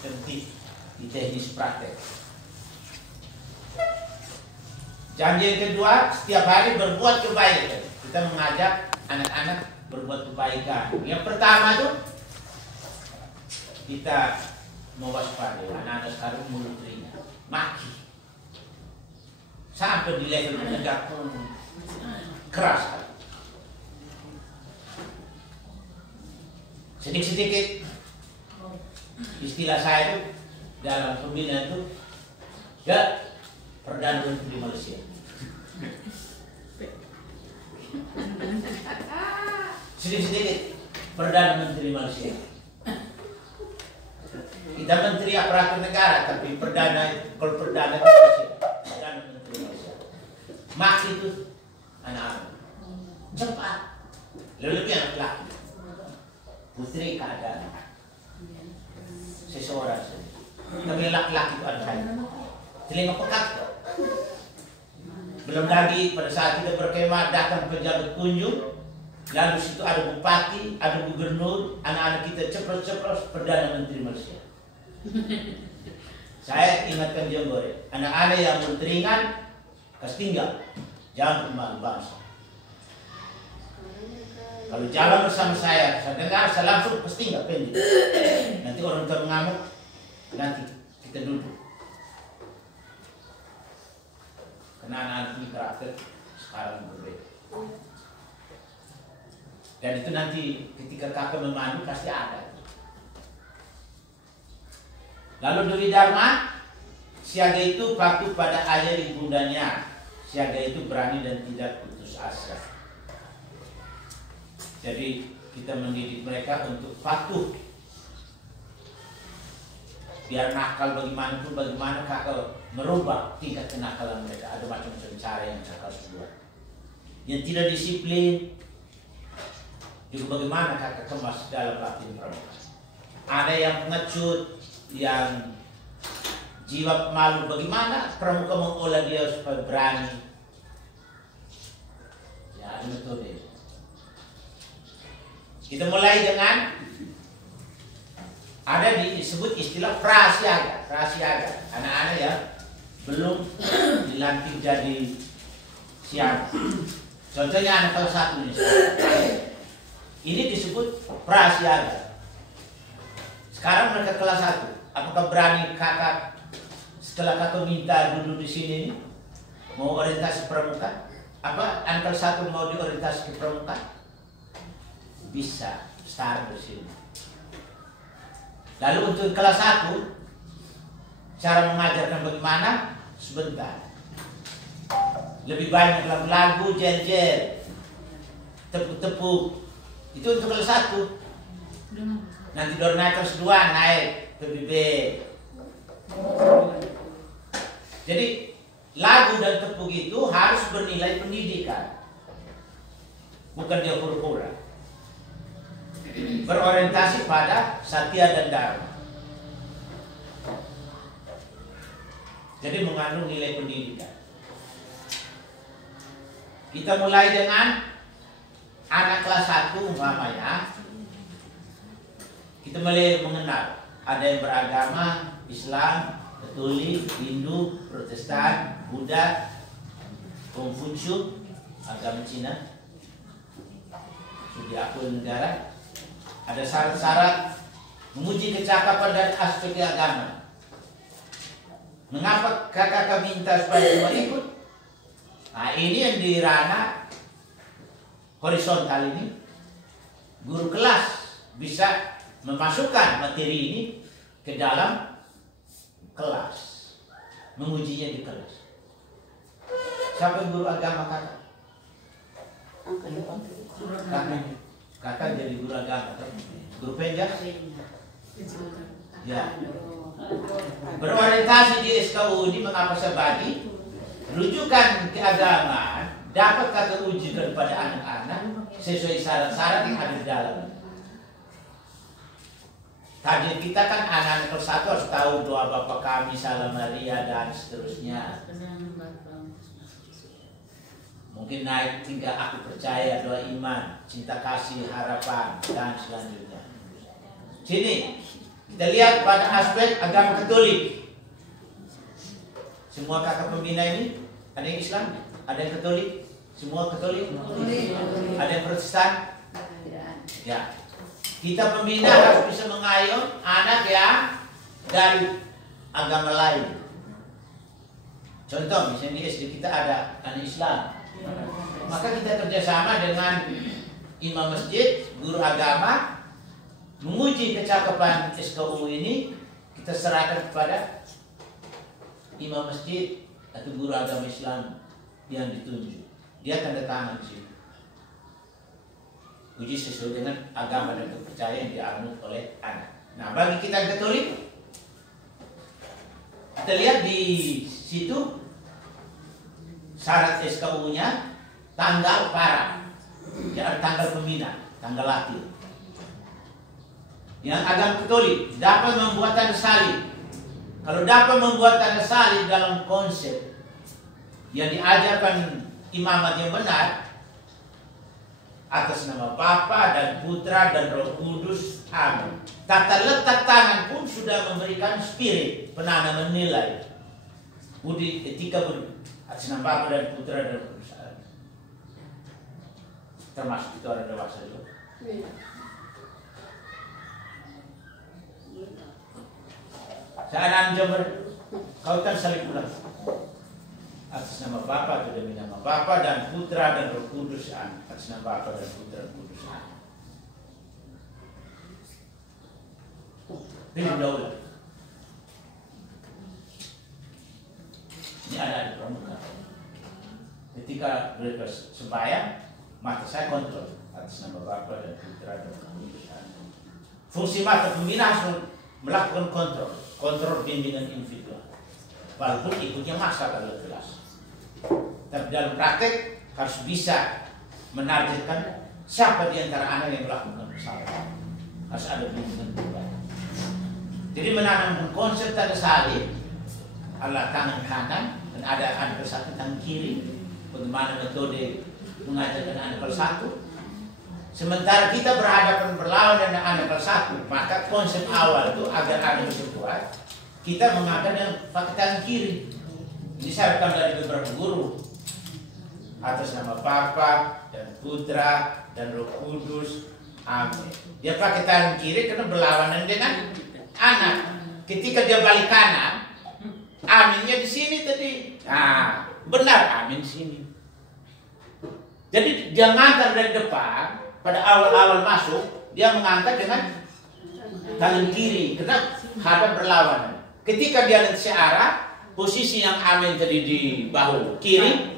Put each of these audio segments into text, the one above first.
Penting di teknis praktek. Janji yang kedua, setiap hari berbuat kebaikan. Kita mengajak anak-anak berbuat kebaikan. Yang pertama tuh kita mewaspadai anak-anak sekarang mulut ringan, maki, sampai di level menegak pun keras. Sedikit-sedikit istilah saya itu dalam pembinaan itu ya Perdana Menteri Malaysia. Sedikit-sedikit Perdana Menteri Malaysia. Kita Menteri Aparatur Negara, tapi kalau Perdana itu Malaysia. Perdana Menteri Malaysia. Maks itu anak-anak cepat, lebih anak laki, putri keadaan seseorang saja. Tapi laki-laki itu ada saya. Telinga pekat. Belum lagi pada saat kita berkemah datang pejabat kunjung, lalu situ ada bupati, ada gubernur, anak-anak kita ceplos-ceplos Perdana Menteri Malaysia. Saya ingatkan Jonggore, anak-anak yang menteringan kas tinggal, jangan kemalu bangsa. Kalau jalan bersama saya dengar, saya langsung kas tinggal pendek. Nanti orang tua mengamuk, nanti kita duduk. Karena anak-anak ini karakter sekarang berbeda. Dan itu nanti ketika kakak memandu pasti ada. Lalu Dewi Dharma, siaga itu patuh pada ayah ibundanya. Siaga itu berani dan tidak putus asa. Jadi kita mendidik mereka untuk patuh. Biar nakal bagaimana kakak merubah tingkat kenakalan mereka. Ada macam-macam cara yang kakak buat. Yang tidak disiplin, juga bagaimana kakak kemas dalam latihan pramuka. Ada yang pengecut, yang jiwa malu, bagaimana pramuka mengolah dia supaya berani. Ya, ada metode. Kita mulai dengan ada disebut istilah prasiaga. Anak-anak yang belum dilantik jadi siaga. Contohnya anak kelas 1 ini. Ini disebut prasiaga. Sekarang mereka kelas 1. Apakah berani kakak setelah kakak minta duduk di sini mau orientasi pramuka? Apa anak kelas 1 mau diorientasi ke pramuka? Bisa, start di sini. Lalu untuk kelas 1, cara mengajarkan bagaimana? Sebentar. Lebih banyak lagu-lagu, jel-jel, tepuk-tepuk. Itu untuk kelas 1. Nanti dari naik kelas 2 naik PBB. Jadi lagu dan tepuk itu harus bernilai pendidikan, bukan dia hura-hura. Berorientasi pada satya dan dharma. Jadi mengandung nilai pendidikan. Kita mulai dengan anak kelas 1 umpamanya. Kita mulai mengenal. Ada yang beragama Islam, Katolik, Hindu, Protestan, Buddha, Konghucu, agama Cina, sudah akui negara. Ada syarat-syarat menguji kecakapan dari aspek agama. Mengapa kakak minta supaya semua ikut? Nah, ini yang di ranah horizontal ini, guru kelas bisa memasukkan materi ini ke dalam kelas, mengujinya di kelas. Siapa guru agama kakak? Kakak jadi guru agama, guru penjas? Ya. Berorientasi di SKU ini mengapa sebagi rujukan keagamaan dapat kakak ujikan pada anak-anak sesuai syarat-syarat yang ada di dalam. Target kita kan anak-anak kelas 1 harus tahu doa Bapa Kami, Salam Maria dan seterusnya. Mungkin naik tinggal aku percaya, doa iman, cinta kasih, harapan dan selanjutnya. Sini Kita lihat pada aspek agama Katolik. Semua kakak pembina ini ada yang Islam, ada yang Katolik, semua Katolik, ada yang Protestan. Ya, kita pembina harus bisa mengayom anak yang dari agama lain. Contoh, misalnya di SD kita ada anak Islam, maka kita kerjasama dengan imam masjid, guru agama, menguji kecakapan SKU ini, kita serahkan kepada imam masjid atau guru agama Islam yang ditunjuk. Dia tanda tangan di sini. Uji sesuai dengan agama dan kepercayaan yang dianut oleh anak. Nah, bagi kita Katolik, kita lihat di situ syarat SKU-nya tanggal para, ya, tanggal pembina, tanggal lahir. Yang agama Katolik dapat membuat tanda salib. Kalau dapat membuat tanda salib dalam konsep yang diajarkan imamat yang benar, atas nama Bapa dan Putra dan Roh Kudus, amin. Tata letak tangan pun sudah memberikan spirit, penanaman nilai budi etika budi, atas nama Bapa dan Putra dan Roh Kudus, amin. Termasuk itu orang dewasa juga. Saya Jember, kautan salib ulang. Atas nama Bapa atau demi nama Bapa dan Putra dan Roh Kudus, amin. Atas nama Bapa dan Putra dan Kudus, amin. Ini udah. Ini ada di pramuka. Ketika mereka sembahyang, mata saya kontrol atas nama Bapa dan Putra dan Roh Kudus, amin. Fungsi mata pembina harus melakukan kontrol bimbingan individual. Walaupun ikutnya masa kalau kelas. Tapi dalam praktek harus bisa menargetkan siapa di antara anak yang melakukan kesalahan. Harus ada bimbingan juga. Jadi menanamkan konsep tanda salib, ala tangan kanan dan ada anak satu tangan kiri. Bagaimana metode mengajarkan anak satu. Sementara kita berhadapan berlawan dengan anak satu, maka konsep awal itu agar anak bisa kuat, kita mengangkat yang pakai tangan kiri. Ini saya rekam dari beberapa guru. Atas nama Bapa dan Putra dan Roh Kudus, amin. Dia pakai tangan kiri karena berlawanan dengan anak. Ketika dia balik kanan, aminnya di sini tadi. Nah, benar amin sini. Jadi dia ngantar dari depan. Pada awal-awal masuk, dia mengangkat dengan tangan kiri karena hadap berlawanan. Ketika dia nanti searah, posisi yang amin tadi di bahu kiri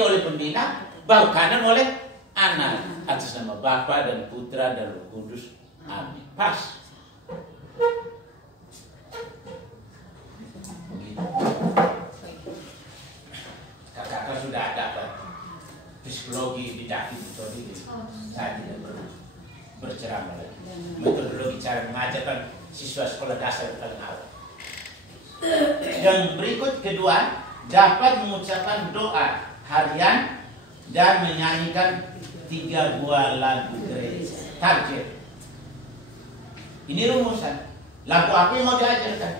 oleh pembina, bahu kanan oleh anak. Atas nama Bapa dan Putra dan Roh Kudus, amin. Pas. Kakak sudah dapat psikologi didakti metode ini. Saya tidak perlu berceramah lagi. Metodologi cara mengajarkan siswa sekolah dasar paling awal. Yang berikut kedua, dapat mengucapkan doa harian dan menyanyikan 3 buah lagu gereja. Target. Ini rumusan. Lagu apa yang mau diajarkan?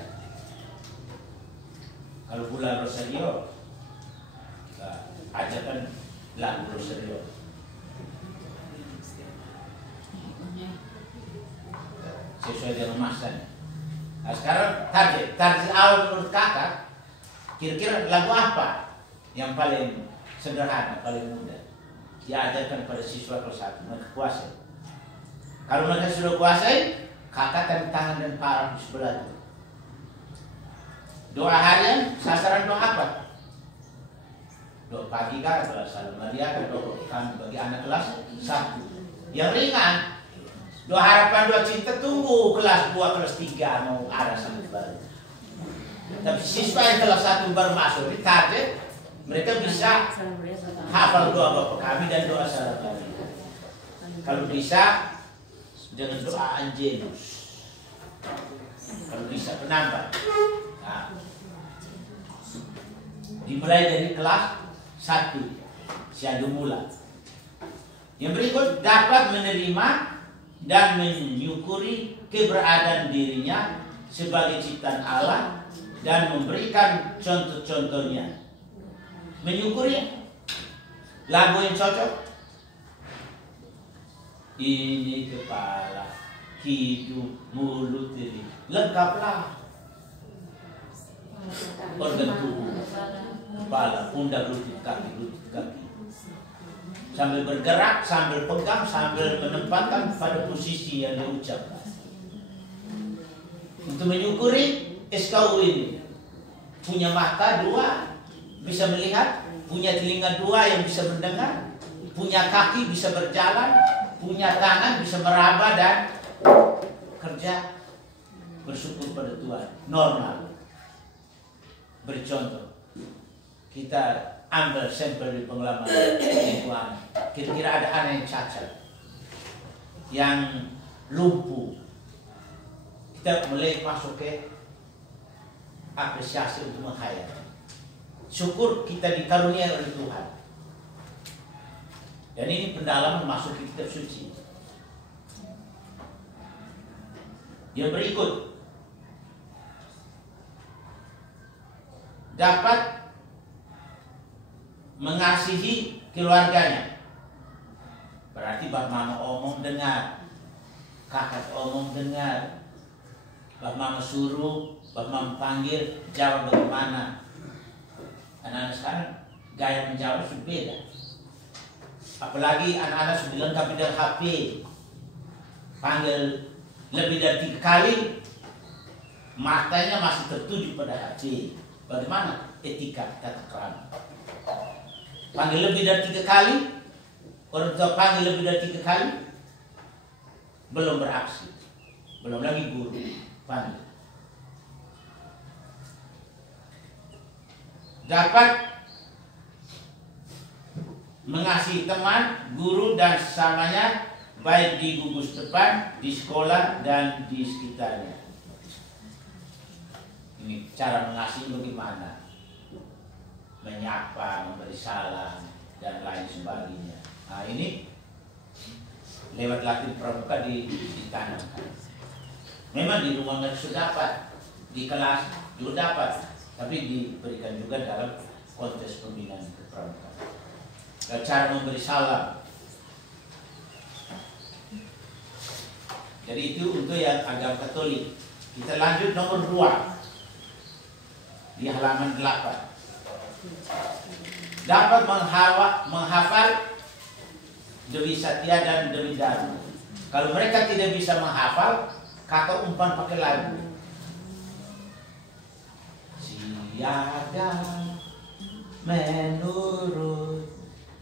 Kalau bulan Rosario, ajarkan lagu Rosario. Sesuai dengan masanya. Nah, sekarang target awal menurut kakak, kira-kira lagu apa yang paling sederhana, paling mudah diajarkan pada siswa kelas 1 mereka kuasai. Kalau mereka sudah kuasai, kakak tanda tangan dan parang di sebelah itu. Doa harian, sasaran doa apa? Doa pagi kan, doa Salam Maria kan, doa kami bagi anak kelas 1. Yang ringan, doa harapan, doa cinta, tunggu kelas 2, kelas 3 mau ada sampai baru. Tapi siswa yang kelas 1 baru masuk di target, mereka bisa hafal doa Bapa Kami dan doa Salam Maria. Kalau bisa dengan doa Angelus. Kalau bisa penambah. Nah, dimulai dari kelas 1 Syahdu Mula. Yang berikut dapat menerima dan menyukuri keberadaan dirinya sebagai ciptaan Allah dan memberikan contoh-contohnya. Menyukuri lagu yang cocok. Ini kepala, hidung, mulut, telinga, lengkaplah organ tubuh. Kepala, pundak, lutut, kaki, sambil bergerak, sambil pegang, sambil menempatkan pada posisi yang diucapkan. Untuk menyukuri SKU ini, punya mata 2 bisa melihat, punya telinga 2 yang bisa mendengar, punya kaki bisa berjalan, punya tangan bisa meraba dan kerja. Bersyukur pada Tuhan, normal. Bercontoh, kita ambil sampel di pengalaman lingkungan. Kira-kira ada anak yang cacat, yang lumpuh, kita mulai masuk ke apresiasi untuk menghayat. Syukur kita dikaruniai oleh Tuhan. Dan ini pendalaman masuk ke kitab suci. Yang berikut, dapat mengasihi keluarganya. Berarti Bap Mama omong dengar, kakak omong dengar, Bap Mama suruh, Bap Mama panggil, jawab bagaimana. Anak-anak sekarang gaya menjawab sudah beda. Apalagi anak-anak sudah lengkap dengan HP, panggil lebih dari 3 kali, matanya masih tertuju pada HP. Bagaimana etika tata krama? Panggil lebih dari 3 kali, orang tua panggil lebih dari 3 kali, belum beraksi, belum lagi guru panggil. Dapat mengasihi teman, guru dan sesamanya, baik di gugus depan, di sekolah dan di sekitarnya. Ini cara mengasihi bagaimana? Menyapa, memberi salam, dan lain sebagainya. Nah ini lewat latihan pramuka ditanamkan. Memang di rumah nggak sudah dapat, di kelas juga dapat, tapi diberikan juga dalam konteks pembinaan pramuka. Cara memberi salam. Jadi itu untuk yang agama Katolik. Kita lanjut nomor 2 di halaman 8. Dapat menghafal Dewi Satya dan Dewi Dharma. Kalau mereka tidak bisa menghafal, kata umpan pakai lagu. Siaga menurut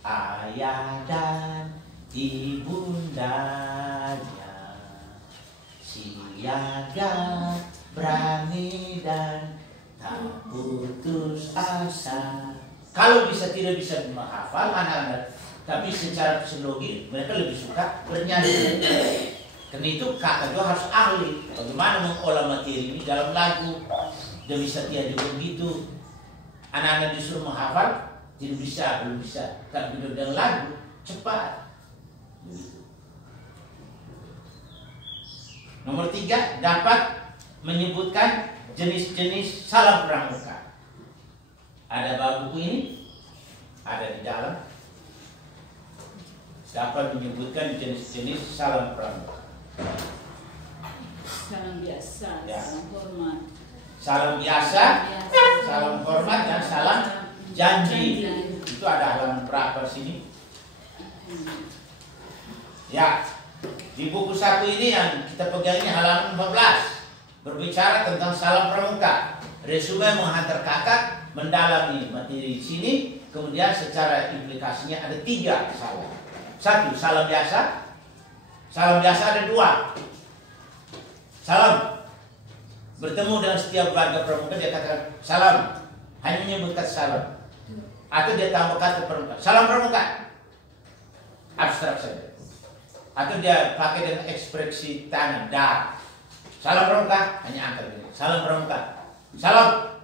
ayah dan ibundanya, siaga berani dan tak putus asa. Kalau tidak bisa menghafal anak-anak, tapi secara psikologi mereka lebih suka bernyanyi. Karena itu kakak itu harus ahli bagaimana mengolah materi ini dalam lagu. Dewi Satya juga begitu. Anak-anak disuruh menghafal, tidak bisa, belum bisa. Tapi dengan lagu cepat. Begitu. Nomor 3, dapat menyebutkan jenis-jenis salam pramuka. Ada bawa buku ini, ada di dalam. Dapat menyebutkan jenis-jenis salam pramuka. Salam biasa, Ya. salam hormat. Salam biasa, salam hormat, dan salam janji. Itu ada halaman berapa sini? Ya, di buku 1 ini yang kita pegangnya halaman 14. Berbicara tentang salam pramuka. Resume menghantar kakak mendalami materi di sini, kemudian secara implikasinya ada 3 salam. 1, salam biasa. Salam biasa ada 2. Salam. Bertemu dengan setiap warga pramuka dia katakan salam. Hanya menyebut kata salam. Atau dia tambah kata pramuka. Salam pramuka. Abstrak saja. Atau dia pakai dengan ekspresi tangan. Dah. Salam pramuka. Hanya angkat ini. Salam pramuka. Salam.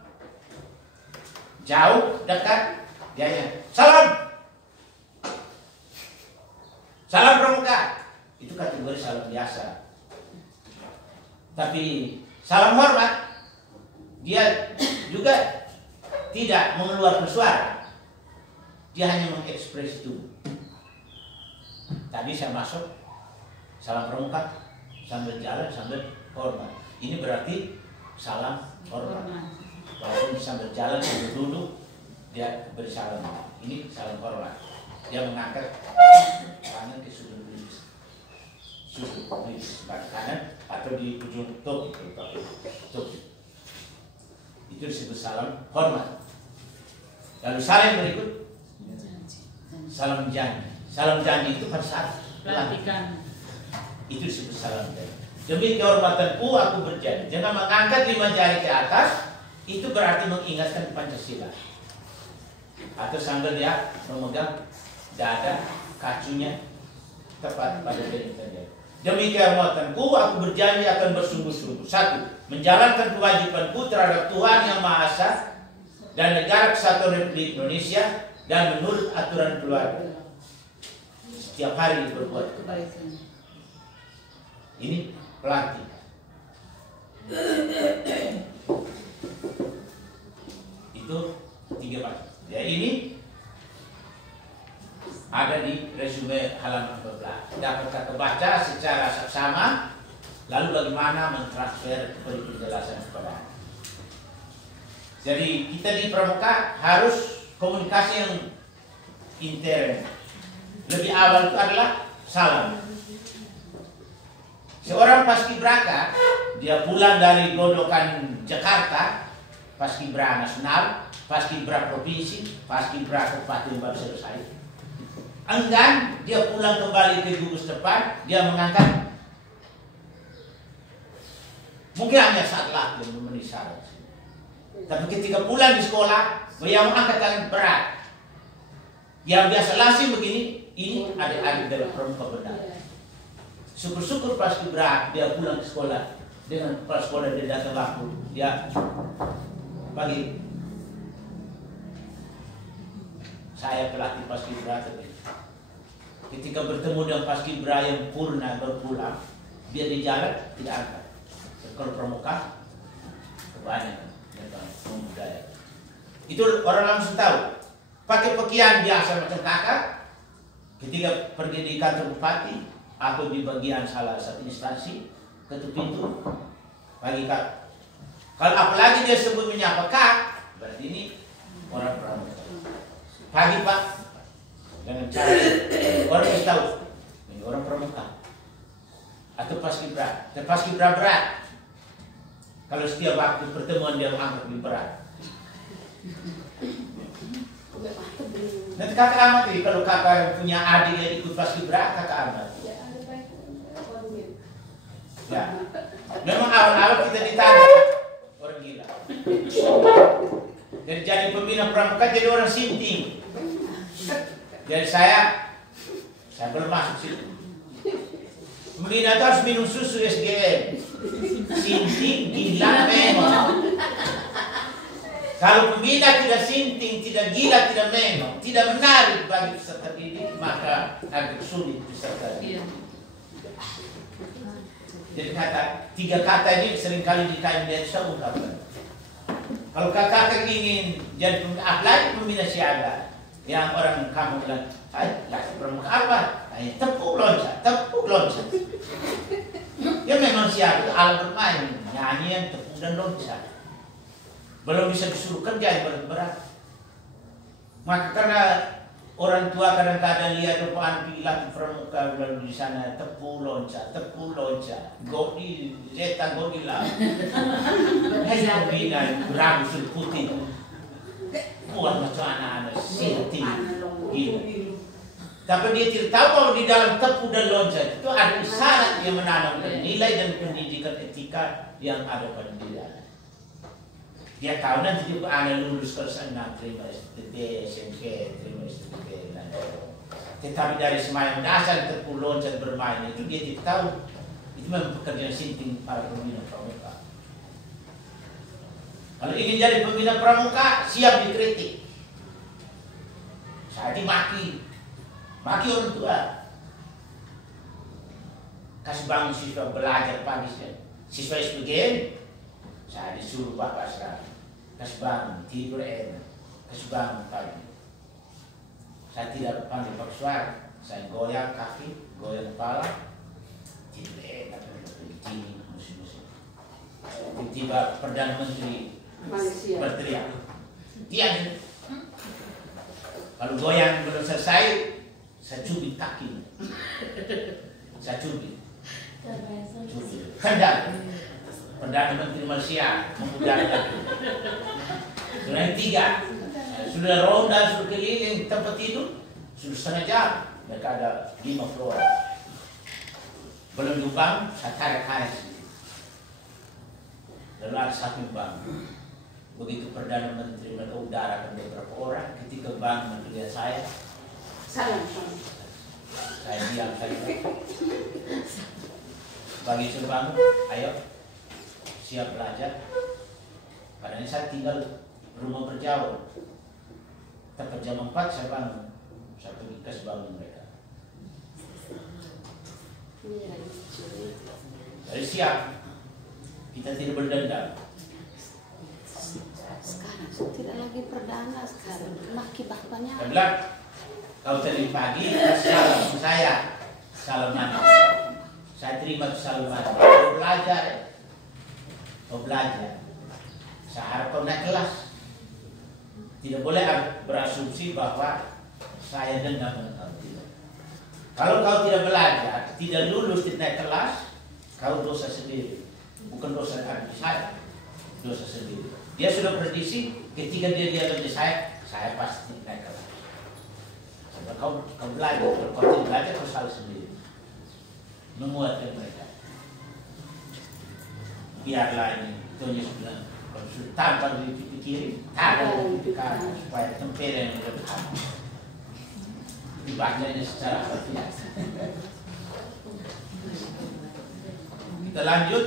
Jauh, dekat, dia hanya salam. Salam pramuka. Itu kategori salam biasa. Tapi salam hormat, dia juga tidak mengeluarkan suara. Dia hanya mengekspresi tubuh. Tadi saya masuk, salam pramuka, sambil jalan, sambil hormat. Ini berarti salam hormat. Walaupun sambil jalan, sambil duduk, dia beri salam. Ini salam hormat. Dia mengangkat tangan ke sudut pelipis, sebelah kanan atau di ujung topi. Itu disebut salam hormat. Lalu salam berikut, salam janji. Salam janji itu pada saat pelantikan. Itu disebut salam janji. Demi kehormatanku aku berjanji. Jangan mengangkat 5 jari ke atas. Itu berarti mengingatkan Pancasila. Atau sambil dia memegang dada kacunya tepat pada titik. Demi kehormatanku aku berjanji akan bersungguh-sungguh. 1. Menjalankan kewajibanku terhadap Tuhan Yang Maha Esa dan negara Kesatuan Republik Indonesia dan menurut aturan keluarga. Setiap hari berbuat kebaikan. Ini pelantikan. Itu 3 part. Ya, ini ada di resume halaman 14. Dapat kita baca secara seksama, lalu bagaimana mentransfer penjelasan kepada Anda. Jadi kita di pramuka harus komunikasi yang intern. Lebih awal itu adalah salam. Seorang paskibraka, dia pulang dari Godokan Jakarta, paskibra nasional, paskibra provinsi, paskibra kabupaten baru selesai. Enggan, dia pulang kembali ke gugus depan, dia mengangkat. Mungkin hanya saat latihan memenuhi syarat. Tapi ketika pulang di sekolah, dia mengangkat tangan berat. Yang biasa langsing begini, ini adik-adik dari pramuka benar. Syukur-syukur paskibra dia pulang ke sekolah dengan kepala sekolah dia datang laku, dia pagi. Saya pelatih paskibra tadi. Ketika bertemu dengan paskibra yang purna berpulang, dia di jalan tidak angkat. Kalau pramuka kebanyakan budaya. Itu orang langsung tahu. Pakai pakaian biasa macam kakak. Ketika pergi di kantor bupati atau di bagian salah satu instansi, ketuk pintu pagi kak. Kalau apalagi dia sebut menyapa kak, berarti ini orang pramuka. Pagi pak, dengan cara orang yang tahu ini orang pramuka atau paskibra. Paskibra berat. Kalau setiap waktu pertemuan dia mengangkat lebih berat. Nanti kakak amati kalau kakak punya adik yang ikut paskibra, kakak amati. Ya, memang awal-awal kita ditanya orang gila. Jadi pembina pramuka jadi orang sinting. Jadi saya belum masuk situ. Pembina itu harus minum susu SGM. Sinting, gila, memang. Kalau pembina tidak sinting, tidak gila, tidak memang, tidak menarik bagi peserta didik, maka agak sulit peserta didik. Jadi 3 kata ini seringkali di KMDN saya ungkapkan. Kalau kakak ingin jadi pembina siaga, yang orang kamu bilang, pramuka apa? Tepuk loncat. Ya memang siaga itu alat bermain, nyanyian, tepuk dan loncat. Belum bisa disuruh kerja yang berat. Maka karena orang tua kadang-kadang lihat depan pilar pramuka lalu di sana tepuk loncat, godi, zeta godi lah. Hai pembina berambut putih, buat macam anak-anak sinting gitu. Tapi dia tidak tahu bahwa di dalam tepuk dan loncat itu ada isyarat yang menanamkan nilai dan pendidikan etika yang ada pada diri. Dia tahu nanti juga anak lulus kalau saya terima STT, SMP, terima STT, tetapi dari semayang dasar tepuk loncat bermain itu dia tidak tahu. Itu memang pekerjaan sinting para pembina pramuka. Kalau ingin jadi pembina pramuka, siap dikritik. Saya dimaki orang tua. Kasih bangun siswa belajar pagi siswa SPGN, saya disuruh Bapak sekarang kasih bangun, tidur enak, kasih bangun pagi. Saya tidak pandai pakai suara, saya goyang kaki, goyang kepala, tidur enak, begini musim-musim. Tiba-tiba Perdana Menteri Malaysia berteriak, diam. Kalau goyang belum selesai, saya cubit kaki, saya cubit. Hendak Perdana Menteri Malaysia mengudara. Sudah yang 3, sudah ronda, sudah keliling tempat tidur, sudah setengah jam. Mereka ada 5 floor. Belum lubang, saya tarik sedikit. Lalu ada satu bank. Begitu Perdana Menteri mereka udarakan beberapa orang, ketika bank melihat saya, salam. saya diam saja. Bagi bangun, ayo siap belajar. Padahal saya tinggal rumah berjauh. Tepat jam 4 saya bangun, saya pergi ke bangun mereka. Jadi siap, kita tidak berdendam. Sekarang tidak lagi perdana, sekarang laki bapaknya. Saya bilang, kau tadi pagi salam saya, salam mana? Saya terima salaman. Kau belajar, kau belajar. Saya harap kau naik kelas. Tidak boleh berasumsi bahwa saya dendam dengan kau. Tidak. Kalau kau tidak belajar, tidak lulus, tidak naik kelas, kau dosa sendiri. Bukan dosa dari saya, dosa sendiri. Dia sudah prediksi ketika dia lihat saya pasti naik kelas. Sebab kau belajar, kalau kau tidak belajar kau salah sendiri. Menguatkan mereka. Biarlah ini, Tony bilang, kalau sudah tampar di pipi kiri, tampar di pipi kanan, supaya tempera yang lebih dekat. Dibacanya secara hati-hati. Kita lanjut.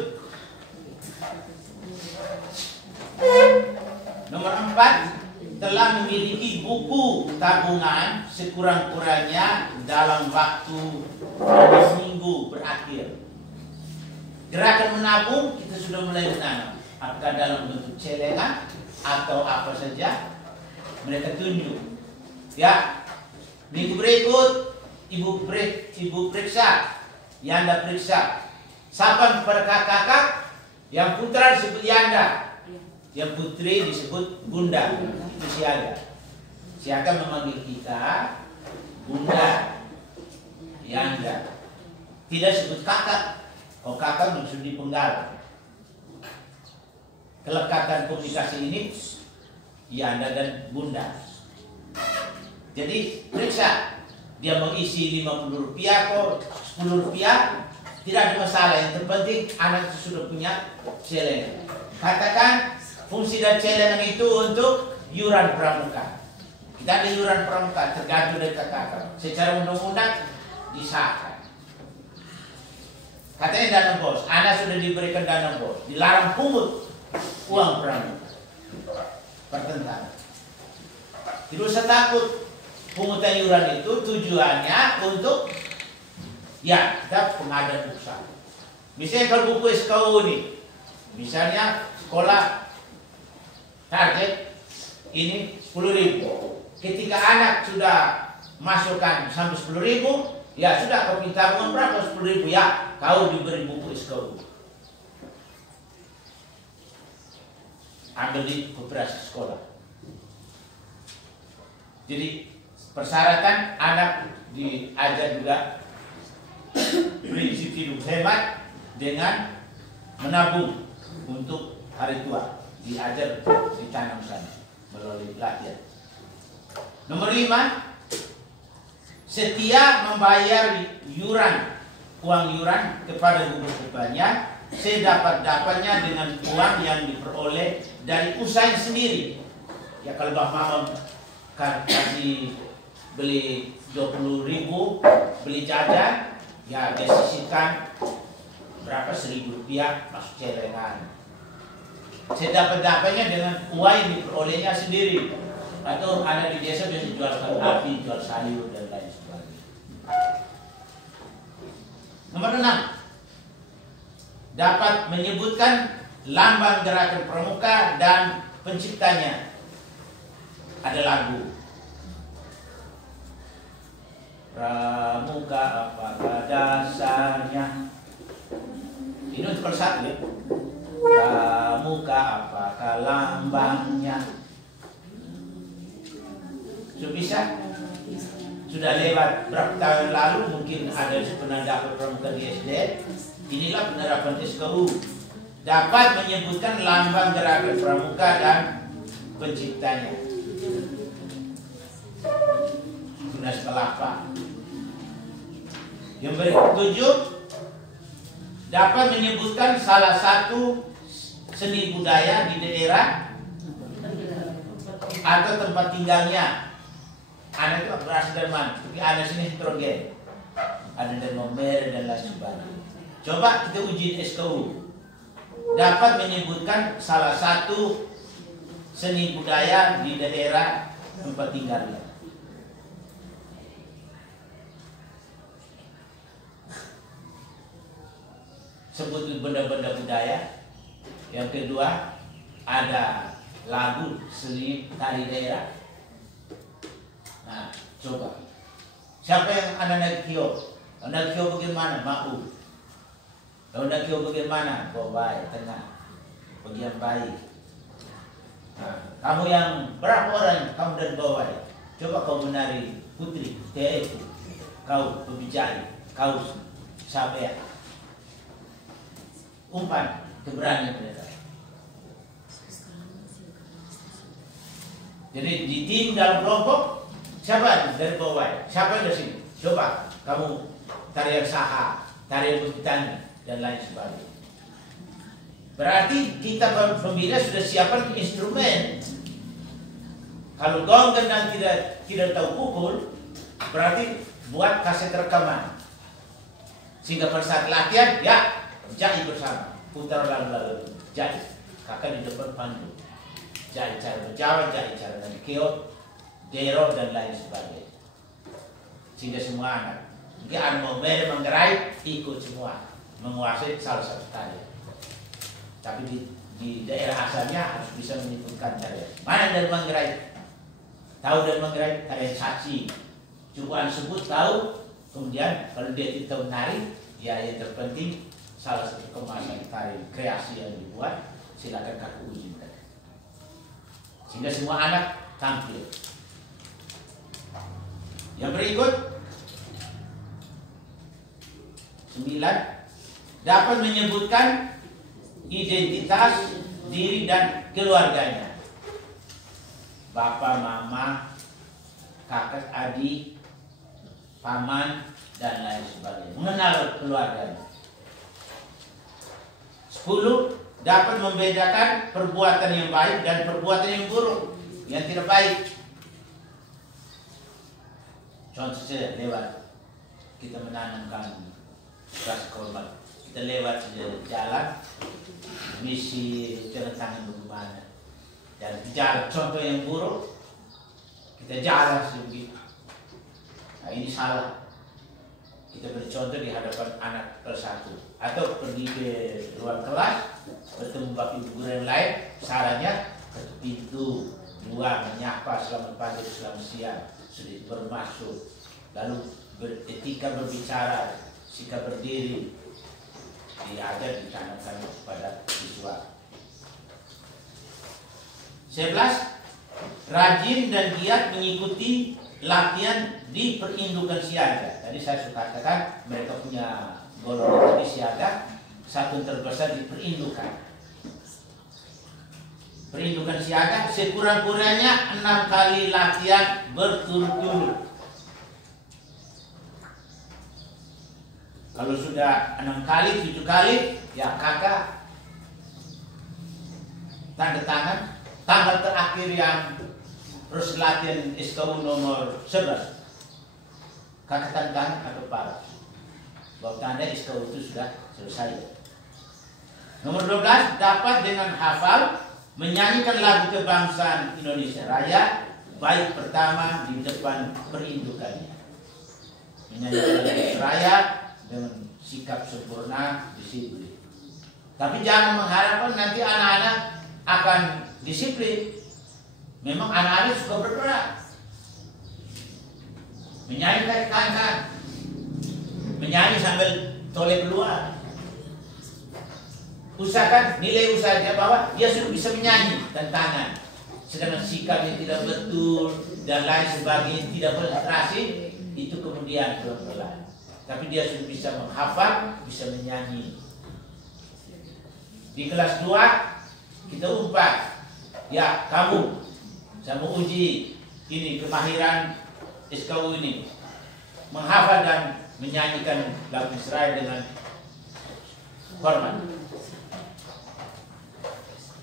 Nomor 4, telah memiliki buku tabungan sekurang-kurangnya dalam waktu seminggu berakhir. Gerakan menabung kita sudah mulai menanam. Apakah dalam bentuk celengan atau apa saja mereka tunjuk. Ya, minggu berikut ibu periksa, Yanda periksa. Sapan kepada kakak, yang putra disebut Yanda, yang putri disebut Bunda. Itu siaga. Siaga memanggil kita Bunda, Yanda. Tidak sebut kakak. Oh, kakak maksud dipenggal. Kelekatan komunikasi ini Yanda dan Bunda. Jadi periksa, dia mengisi Rp50 atau Rp10, tidak ada masalah. Yang terpenting anak itu sudah punya celengan. Katakan fungsi dan celengan itu untuk iuran pramuka. Kita ada iuran pramuka tergantung dari kakak. Secara undang-undang disahkan. Katanya dana bos, anak sudah diberikan dana bos, dilarang pungut uang pramuka. Pertentangan. Tidak usah takut. Pungutan iuran itu tujuannya untuk ya kita pengadaan usaha. Misalnya kalau buku SKU ini, misalnya sekolah target ini 10.000. Ketika anak sudah masukkan sampai 10.000, ya sudah kau minta uang berapa 10.000 ya, kau diberi buku SKU. Ambil di koperasi sekolah. Jadi persyaratan anak diajar juga prinsip hidup hemat dengan menabung untuk hari tua. Diajar, ditanam sana melalui pelatihan. Nomor 5, setia membayar uang yuran kepada guru bebannya sedapat-dapatnya dengan uang yang diperoleh dari usaha sendiri. Ya kalau Mbak Mama kasih beli 20.000, beli jajan, ya dia sisihkan berapa Rp1.000 masuk celengan. Sedapat-dapatnya dengan uang yang diperolehnya sendiri. Atau ada di desa biasa jual api, jual sayur dan lain sebagainya. Nomor 6, dapat menyebutkan lambang gerakan pramuka dan penciptanya. Ada lagu. Pramuka apakah dasarnya? Ini untuk persatu ya. Pramuka apakah lambangnya? Sudah bisa? Sudah lewat berapa tahun lalu, mungkin ada yang pernah dapat pramuka di SD. Inilah penerapan SKU. Dapat menyebutkan lambang gerakan pramuka dan penciptanya. Tunas kelapa. Yang berikut, dapat menyebutkan salah satu seni budaya di daerah atau tempat tinggalnya. Anak itu berasal dari mana? Anak sini heterogen. Ada dari Momere dan lain sebagainya. Coba kita uji SKU. Dapat menyebutkan salah satu seni budaya di daerah tempat tinggalnya. Sebut benda-benda budaya. Yang kedua, ada lagu seni tari daerah. Nah, coba. Siapa yang anak kio? Anak kio bagaimana? Mau. Anak kio bagaimana? Bawai, tengah. Bagian baik. Nah, kamu yang berapa orang? Kamu dan bawai. Coba kau menari putri, teku. Kau pembijai. Kau sabar. Umpan keberanian mereka. Jadi di tim dalam kelompok, siapa dari bawah? Siapa yang dari sini? Coba kamu tarian saha, tarian bukitani dan lain sebagainya. Berarti kita pembina sudah siapkan instrumen. Kalau gong gendang tidak tahu pukul, berarti buat kaset rekaman. Sehingga pada saat latihan, ya jahit bersama, putar lalu-lalu, jahit. Kakak di depan pandu. Jahit cara berjalan, jahit cara dari keot, dero dan lain sebagainya. Sehingga semua anak, mungkin anak mau menggerai, ikut semua, menguasai salah satu tarian. Tapi di daerah asalnya harus bisa menyebutkan tarian. Mana dari menggerai? Tahu dari menggerai tarian caci. Coba sebut tahu, kemudian kalau dia tidak tahu menari, ya yang terpenting salah satu kemasan tari kreasi yang dibuat, silakan kakak uji mereka. Sehingga semua anak tampil. Yang berikut 9, dapat menyebutkan identitas diri dan keluarganya. Bapak, mama, kakak, adik, paman dan lain sebagainya. Mengenal keluarganya. 10, dapat membedakan perbuatan yang baik dan perbuatan yang buruk, yang tidak baik. Contoh saja lewat kita menanamkan rasa hormat. Kita lewat jalan, misi jalan tangan bagaimana. Dan jalan contoh yang buruk, kita jalan sedikit. Nah ini salah. Kita beri contoh di hadapan anak kelas 1 atau pergi ke ruang kelas bertemu bapak ibu guru yang lain, sarannya ketuk pintu, luar menyapa selamat pagi, selamat siang, sudah bermasuk, lalu beretika berbicara, sikap berdiri, diajar ditanamkan kepada siswa. 11, rajin dan giat mengikuti latihan di perindukan siaga. Tadi saya sudah katakan mereka punya golongan di siaga, satu terbesar di perindukan. Perindukan siaga sekurang-kurangnya 6 kali latihan berturut-turut. Kalau sudah 6 kali, 7 kali, ya kakak tanda tangan. Tanggal terakhir yang terus latihan SKU nomor 11, kakak tanda tangan atau paras. Bahwa tanda SKU itu sudah selesai. Nomor 12, dapat dengan hafal menyanyikan lagu kebangsaan Indonesia Raya baik pertama di depan perindukannya. Menyanyikan lagu Raya dengan sikap sempurna, disiplin. Tapi jangan mengharapkan nanti anak-anak akan disiplin. Memang anak-anak suka bergerak, menyanyi kayak kankan, menyanyi sambil toleh keluar. Usahakan nilai usahanya bahwa dia sudah bisa menyanyi dan tangan. Sedangkan sikapnya tidak betul dan lain sebagainya tidak konsentrasi, itu kemudian pelan-pelan. Tapi dia sudah bisa menghafal, bisa menyanyi. Di kelas 2 kita umpat, ya kamu saya mau uji ini kemahiran SKU ini, menghafal dan menyanyikan lagu Israel dengan hormat.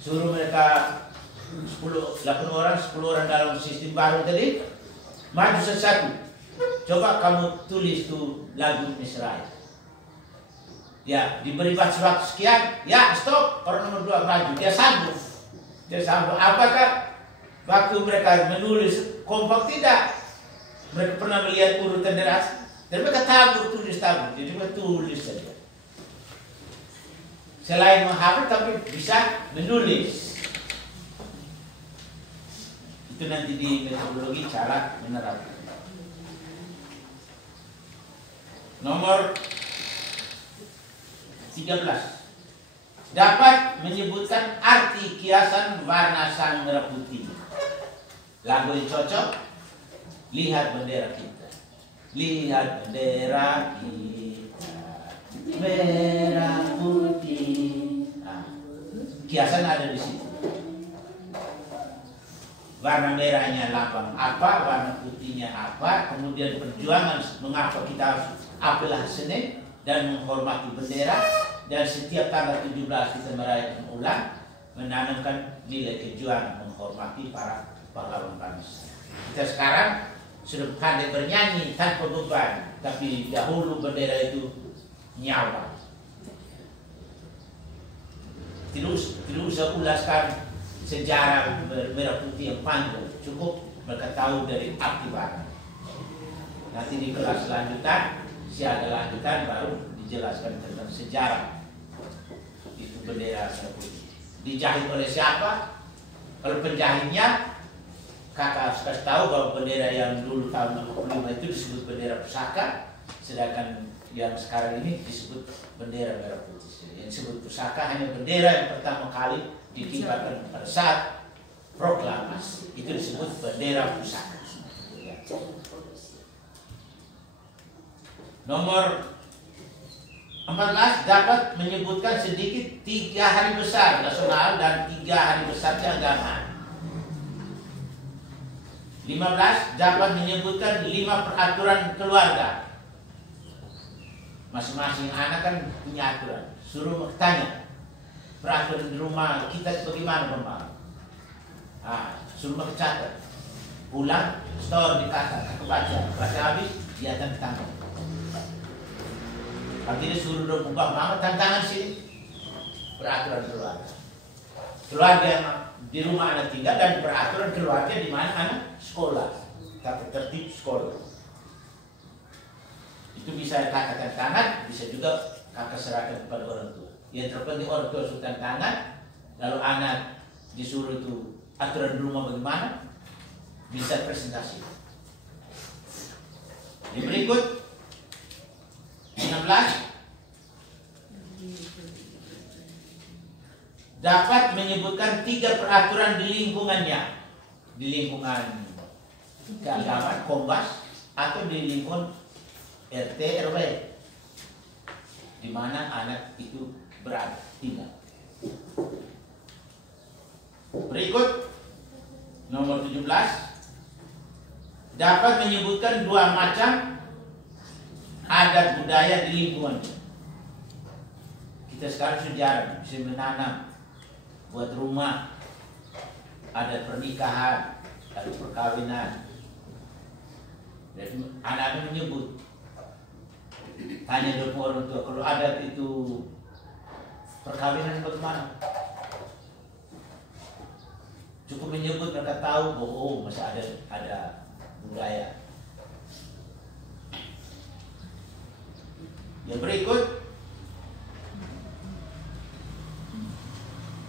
Suruh mereka 8 orang dalam sistem baru tadi, maju satu-satu. Coba kamu tulis tuh lagu Israel. Ya, diberi waktu sekian, ya stop, orang nomor 2 maju. Dia sanggup. Apakah waktu mereka menulis kompak? Tidak. Mereka pernah melihat urutan deras, dan mereka tulis. Jadi mereka tulis saja. Selain menghafal, tapi bisa menulis. Itu nanti di metodologi cara menerapkan. Nomor 13. Dapat menyebutkan arti kiasan warna sang merah putih. Lagu yang cocok. Lihat bendera kita. Lihat bendera kita. Merah putih. Nah, kiasan ada di situ. Warna merahnya lambang apa, warna putihnya apa, kemudian perjuangan mengapa kita harus apalah Senin dan menghormati bendera, dan setiap tanggal 17 kita merayakan ulang, menanamkan nilai kejuang menghormati para pahlawan bangsa. Kita sekarang sudah pandai bernyanyi tanpa beban, tapi dahulu bendera itu nyawa. Tidak usah ulaskan sejarah merah putih yang panjang, cukup mereka tahu dari arti warna. Nanti di kelas lanjutan, siaga lanjutan baru dijelaskan tentang sejarah itu bendera merah putih. Dijahit oleh siapa? Kalau penjahitnya, kakak harus kasih tahu bahwa bendera yang dulu tahun 65 itu disebut bendera pusaka, sedangkan yang sekarang ini disebut bendera merah putih. Yang disebut pusaka hanya bendera yang pertama kali dikibarkan pada saat proklamasi, itu disebut bendera pusaka. Nomor 14, dapat menyebutkan sedikit 3 hari besar nasional dan 3 hari besar keagamaan. 15, dapat menyebutkan 5 peraturan keluarga. Masing-masing anak kan punya aturan. Suruh tanya, peraturan di rumah kita bagaimana, Mama? Suruh mencatat. Pulang, store di kata, baca habis, dia akan ditangkap. Artinya suruh ubah Mama, tantangan sini. Peraturan keluarga. Keluarga yang di rumah anak tinggal, dan peraturan keluarga di mana anak sekolah. Tata tertib sekolah. Itu bisa kakak tangan, bisa juga kakak serahkan kepada orang tua. Yang terpenting orang tua suruh tangan, lalu anak disuruh itu aturan di rumah bagaimana, bisa presentasi. Di berikut 16, dapat menyebutkan 3 peraturan di lingkungannya, di lingkungan keagamaan, Kombas, atau di lingkungan RT RW, di mana anak itu berada tinggal. Berikut nomor 17, dapat menyebutkan 2 macam adat budaya di lingkungannya. Kita sekarang sejarah bisa menanam, buat rumah, adat pernikahan, ada perkawinan. Jadi anak-anak menyebut, tanya dulu orang tua, kalau adat itu perkawinan bagaimana? Cukup menyebut, mereka tahu bahwa oh masih ada budaya. Yang berikut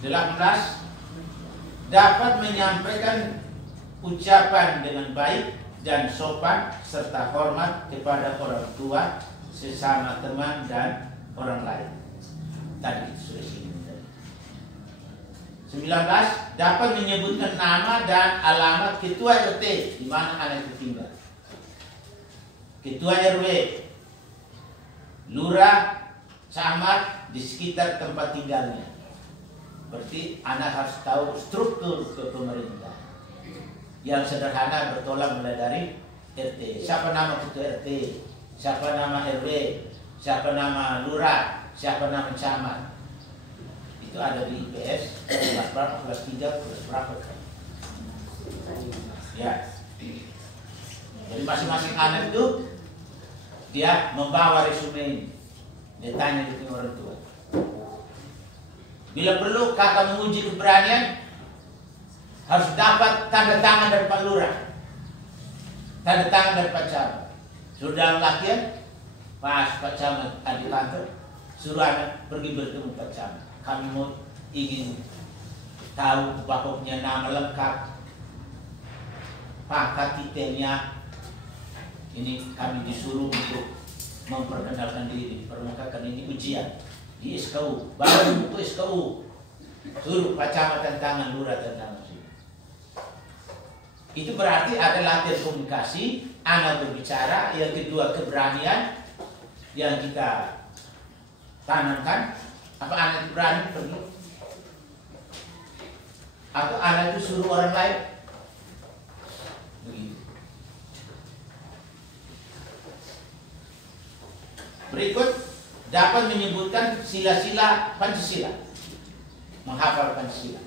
18. Dapat menyampaikan ucapan dengan baik dan sopan serta hormat kepada orang tua, sesama teman dan orang lain. Tadi itu sudah sini. 19. Dapat menyebutkan nama dan alamat ketua RT di mana anak itu tinggal, ketua RW, lurah, camat di sekitar tempat tinggalnya. Berarti anak harus tahu struktur ke pemerintah. Yang sederhana bertolak mulai dari RT. Siapa nama ketua RT? Siapa nama RW? Siapa nama lurah? Siapa nama camat? Itu ada di IPS. Kelas berapa? Kelas 3, kelas berapa? Ya. Jadi masing-masing anak itu dia membawa resume ini. Dia tanya ke orang tua. Bila perlu kakak menguji keberanian, harus dapat tanda tangan dari Pak Lurah, tanda tangan dari Pak Camat. Sudah latihan, pas Pak Camat ada di kantor, suruh anak pergi bertemu Pak Camat. Kami mau ingin tahu Bapak punya nama lengkap, pangkat titelnya. Ini kami disuruh untuk memperkenalkan diri, permukakan ini ujian di SKU, baru buku SKU, suruh Pak Camat tantangan, lurah tantangan. Itu berarti ada latihan komunikasi, anak berbicara, yang kedua keberanian yang kita tanamkan. Apa anak itu berani pergi? Atau anak itu suruh orang lain? Begitu. Berikut dapat menyebutkan sila-sila Pancasila, menghafal Pancasila.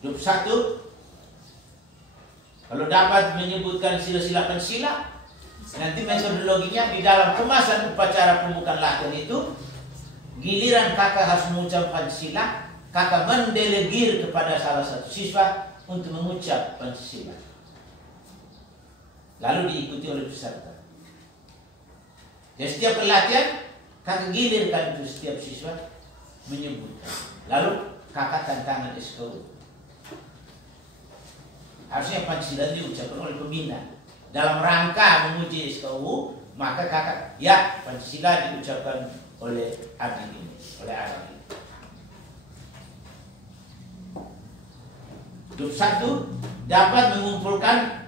21. Kalau dapat menyebutkan sila-sila Pancasila, nanti metodologinya di dalam kemasan upacara pembukaan latihan itu, giliran kakak harus mengucap Pancasila, kakak mendelegir kepada salah satu siswa untuk mengucap Pancasila, lalu diikuti oleh peserta. Jadi setiap pelatihan kakak gilirkan itu setiap siswa menyebutkan, lalu kakak tantangan SKU. Harusnya Pancasila diucapkan oleh pembina dalam rangka menguji SKU, maka kakak ya Pancasila diucapkan oleh adik ini, oleh anak ini. 21. Dapat mengumpulkan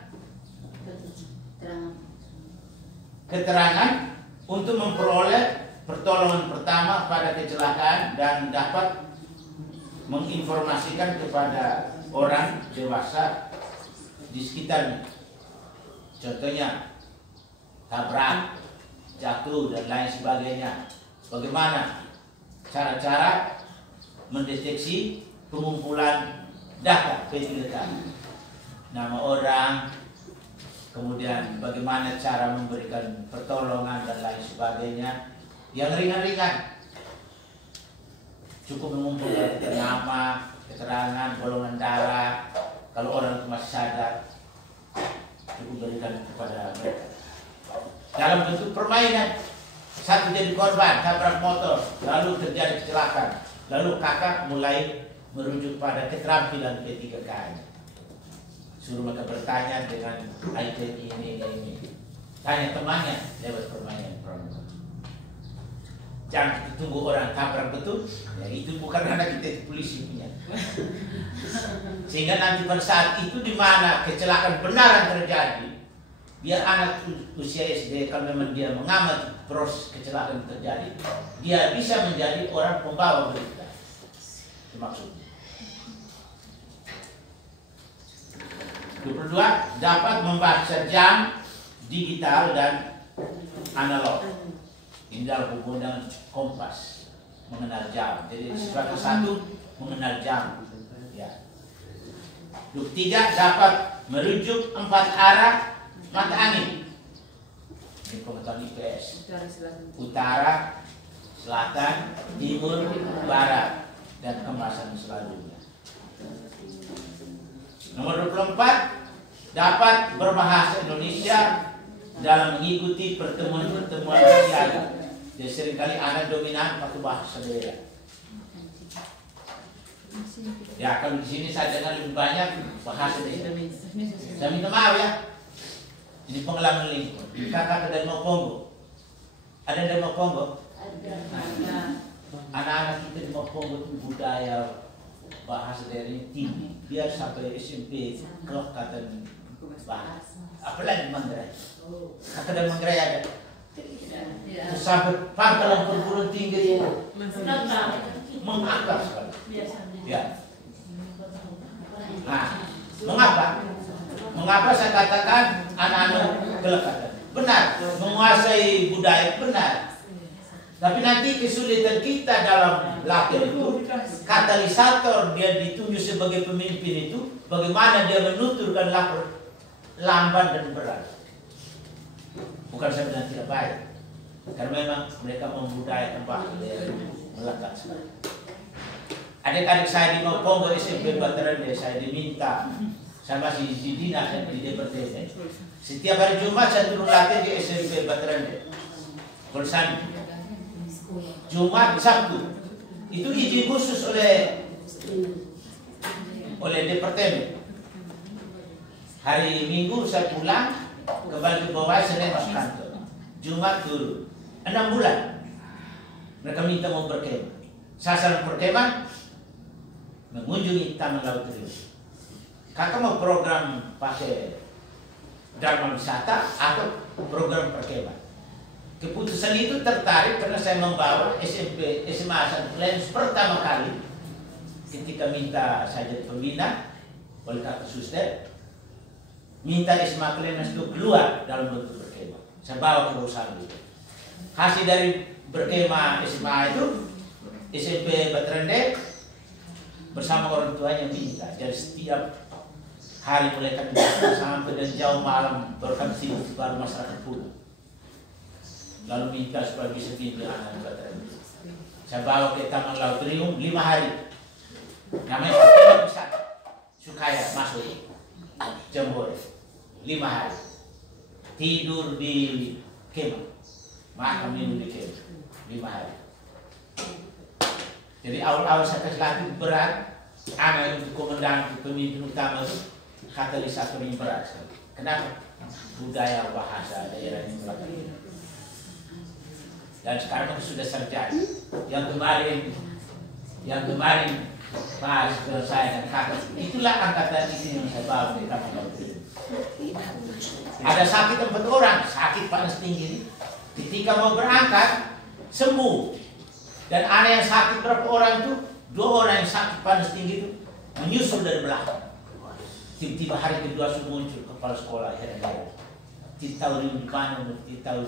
keterangan untuk memperoleh pertolongan pertama pada kecelakaan dan dapat menginformasikan kepada orang dewasa di sekitarnya. Contohnya tabrak, jatuh dan lain sebagainya. Bagaimana cara-cara mendeteksi pengumpulan data pendidikan, nama orang, kemudian bagaimana cara memberikan pertolongan dan lain sebagainya. Yang ringan-ringan cukup mengumpulkan nama, keterangan, golongan darah. Kalau orang itu masih sadar, cukup berikan kepada mereka. Dalam bentuk permainan, satu jadi korban, tabrak motor, lalu terjadi kecelakaan. Lalu kakak mulai merujuk pada keterampilan P3K. Suruh mereka bertanya dengan item ini. Tanya temannya lewat permainan. Jangan tunggu orang tabrak betul, ya itu bukan anak kita polisi punya. Sehingga nanti pada saat itu di mana kecelakaan benaran terjadi, biar anak usia SD kalau memang dia mengamati proses kecelakaan terjadi, dia bisa menjadi orang pembawa berita. Itu maksudnya. 22. Dapat membaca jam digital dan analog. Ini dalam penggunaan kompas, mengenal jam. Jadi sesuatu satu mengenal jam. Ya. 23. Dapat merujuk 4 arah mata angin. Ini pengetahuan IPS. Utara, selatan, timur, barat, dan kemasan selanjutnya. Nomor 24. Dapat berbahasa Indonesia dalam mengikuti pertemuan-pertemuan siaga Jadi seringkali anak dominan pakai bahasa daerah. Ya kalau di sini saya dengar lebih banyak bahasa daerah. Saya minta maaf ya. Ini pengalaman lingkungan. Kakak dari Mopongo. Ada dari Mopongo? Ada. Anak-anak kita di Mopongo itu budaya bahasa daerahnya tinggi. Biar sampai SMP kelokatan bahasa. Apalagi Manggarai. Kakak dari Manggarai ada. Sampai pangkalan perguruan tinggi itu mengangkat sekali. Ya. Nah, mengapa saya katakan anak-anak kelekatan? Benar, menguasai budaya benar. Tapi nanti kesulitan kita dalam latihan itu, katalisator dia ditunjuk sebagai pemimpin itu, bagaimana dia menuturkan lapor lamban dan berat. Bukan saya bilang tidak baik, karena memang mereka membudayakan bahasa daerah melekat sekali. Adik-adik saya di Mopongo SMP Baterende saya diminta, saya masih di dinas di departemen. Setiap hari Jumat saya turun latihan di SMP Baterende. Kolsani. Jumat Sabtu itu izin khusus oleh departemen. Hari Minggu saya pulang kembali ke bawah, Senin masuk kantor. Jumat turun 6 bulan. Mereka minta mau berkemah. Sasaran perkemah mengunjungi Taman Laut Riau. Kakak mau program pakai Dharma Wisata atau program perkemah? Keputusan itu tertarik karena saya membawa SMP SMA St. Clemens pertama kali ketika minta saya jadi pembina oleh Kakak Suster, minta SMA Clemens itu keluar dalam bentuk berkemah. Saya bawa ke Rosario. Hasil dari berkemah SMA itu SMP Baterende bersama orang tuanya minta. Jadi setiap hari mulai kami sampai dan jauh malam berkami baru masyarakat pulang. Lalu minta supaya bisa pimpin anak Baterende. Saya bawa ke Taman Laut Riau 5 hari. Namanya perkemah besar. Sukaya masuk Jambore 5 hari. Tidur di kemah, makan minum di kemah 5 hari. Jadi awal-awal saya kasih latih berat, anak itu komandan pemimpin utama itu katalisator yang berat. Kenapa? Budaya bahasa daerah ini melakukan. Dan sekarang itu sudah terjadi. Yang kemarin pas saya dan kakak, itulah angkatan ini yang saya bawa di Taman Laut Riau. Ada sakit 4 orang, sakit panas tinggi. Ketika mau berangkat, sembuh. Dan ada yang sakit berapa orang itu? 2 orang yang sakit panas tinggi itu menyusul dari belakang. Tiba-tiba hari kedua sudah muncul kepala sekolah heran-heran. Tidak tahu di mana, tidak tahu